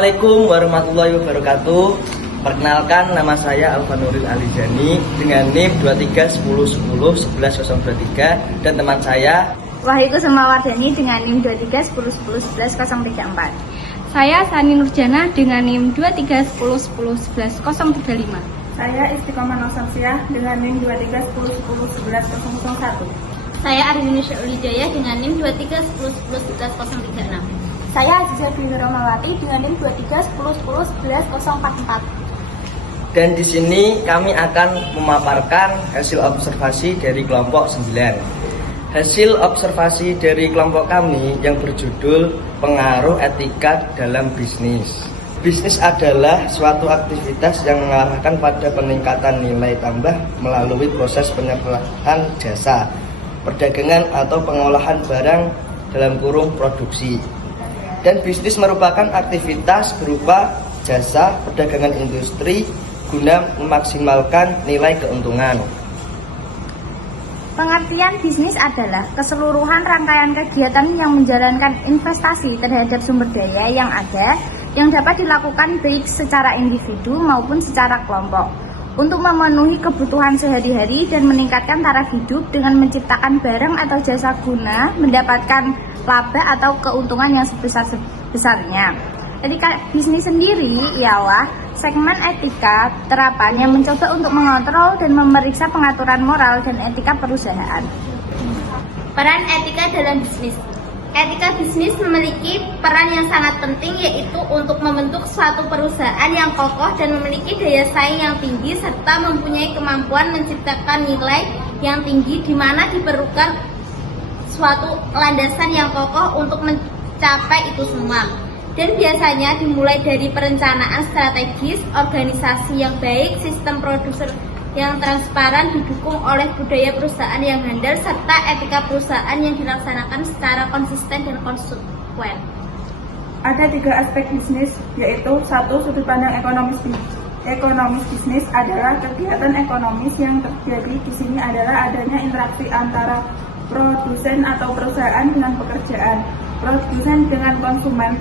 Assalamualaikum warahmatullahi wabarakatuh. Perkenalkan, nama saya Alvanuril Alizani dengan NIM 2310101103 dan teman saya Wahyu Semawardani dengan NIM 2310111034. Saya Sani Nurjana dengan NIM 2310111035. Saya Istiqomah Nosamsiah dengan NIM 2310111001. Saya Arifin Syaulijaya dengan NIM 2310111036. Saya Aziza Dwi Romawati dengan NIM 2310111044. dan di sini kami akan memaparkan hasil observasi dari kelompok 9. Hasil observasi dari kelompok kami yang berjudul Pengaruh Etika dalam Bisnis. Bisnis adalah suatu aktivitas yang mengarahkan pada peningkatan nilai tambah melalui proses penyerahan jasa, perdagangan atau pengolahan barang dalam kurung produksi. Dan bisnis merupakan aktivitas berupa jasa perdagangan industri guna memaksimalkan nilai keuntungan. Pengertian bisnis adalah keseluruhan rangkaian kegiatan yang menjalankan investasi terhadap sumber daya yang ada yang dapat dilakukan baik secara individu maupun secara kelompok untuk memenuhi kebutuhan sehari-hari dan meningkatkan taraf hidup dengan menciptakan barang atau jasa guna mendapatkan laba atau keuntungan yang sebesar-besarnya. Etika bisnis sendiri ialah segmen etika terapan yang mencoba untuk mengontrol dan memeriksa pengaturan moral dan etika perusahaan. Peran etika dalam bisnis. Etika bisnis memiliki peran yang sangat penting, yaitu untuk membentuk suatu perusahaan yang kokoh dan memiliki daya saing yang tinggi serta mempunyai kemampuan menciptakan nilai yang tinggi, di mana diperlukan suatu landasan yang kokoh untuk mencapai itu semua. Dan biasanya dimulai dari perencanaan strategis, organisasi yang baik, sistem produksi yang transparan, didukung oleh budaya perusahaan yang handal, serta etika perusahaan yang dilaksanakan secara konsisten dan konsekuen. Ada 3 aspek bisnis, yaitu 1. Sudut pandang ekonomis. Ekonomis bisnis adalah kegiatan ekonomis yang terjadi di sini adalah adanya interaksi antara produsen atau perusahaan dengan pekerjaan, produsen dengan konsumen,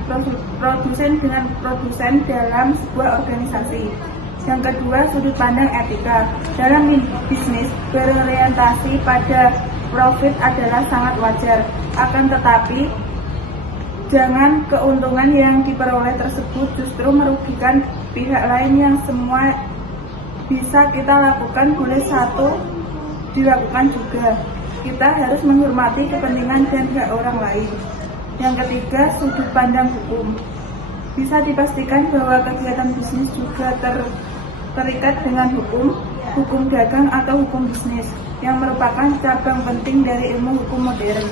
produsen dengan produsen dalam sebuah organisasi. Yang kedua, sudut pandang etika. Dalam bisnis, berorientasi pada profit adalah sangat wajar. Akan tetapi, jangan keuntungan yang diperoleh tersebut justru merugikan pihak lain yang semua bisa kita lakukan boleh satu dilakukan juga. Kita harus menghormati kepentingan dan hak orang lain. Yang ketiga, sudut pandang hukum. Bisa dipastikan bahwa kegiatan bisnis juga terikat dengan hukum dagang atau hukum bisnis, yang merupakan cabang penting dari ilmu hukum modern.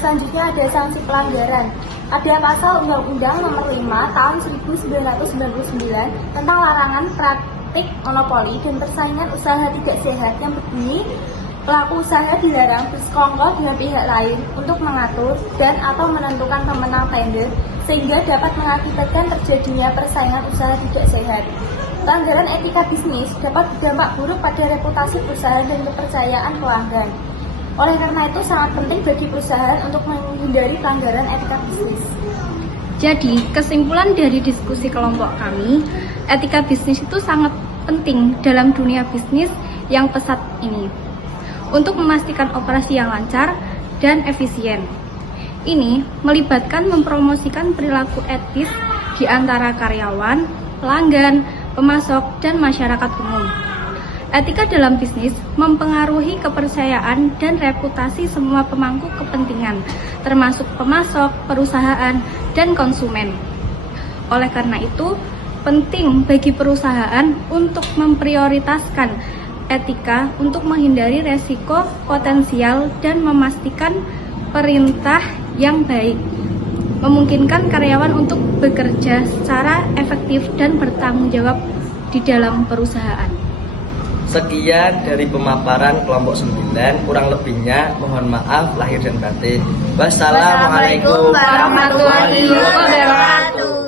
Selanjutnya ada sanksi pelanggaran. Ada pasal Undang-Undang Nomor 5 Tahun 1999 tentang larangan praktik monopoli dan persaingan usaha tidak sehat yang berbunyi, pelaku usaha dilarang bersekongkol dengan pihak lain untuk mengatur dan atau menentukan pemenang tender sehingga dapat mengakibatkan terjadinya persaingan usaha tidak sehat. Pelanggaran etika bisnis dapat berdampak buruk pada reputasi perusahaan dan kepercayaan pelanggan. Oleh karena itu sangat penting bagi perusahaan untuk menghindari pelanggaran etika bisnis. Jadi, kesimpulan dari diskusi kelompok kami, etika bisnis itu sangat penting dalam dunia bisnis yang pesat ini untuk memastikan operasi yang lancar dan efisien. Ini melibatkan mempromosikan perilaku etis di antara karyawan, pelanggan, pemasok, dan masyarakat umum. Etika dalam bisnis mempengaruhi kepercayaan dan reputasi semua pemangku kepentingan, termasuk pemasok, perusahaan, dan konsumen. Oleh karena itu, penting bagi perusahaan untuk memprioritaskan etika untuk menghindari resiko potensial dan memastikan perintah yang baik, memungkinkan karyawan untuk bekerja secara efektif dan bertanggung jawab di dalam perusahaan. Sekian dari pemaparan kelompok 9, kurang lebihnya mohon maaf lahir dan batin. Wassalamualaikum warahmatullahi wabarakatuh.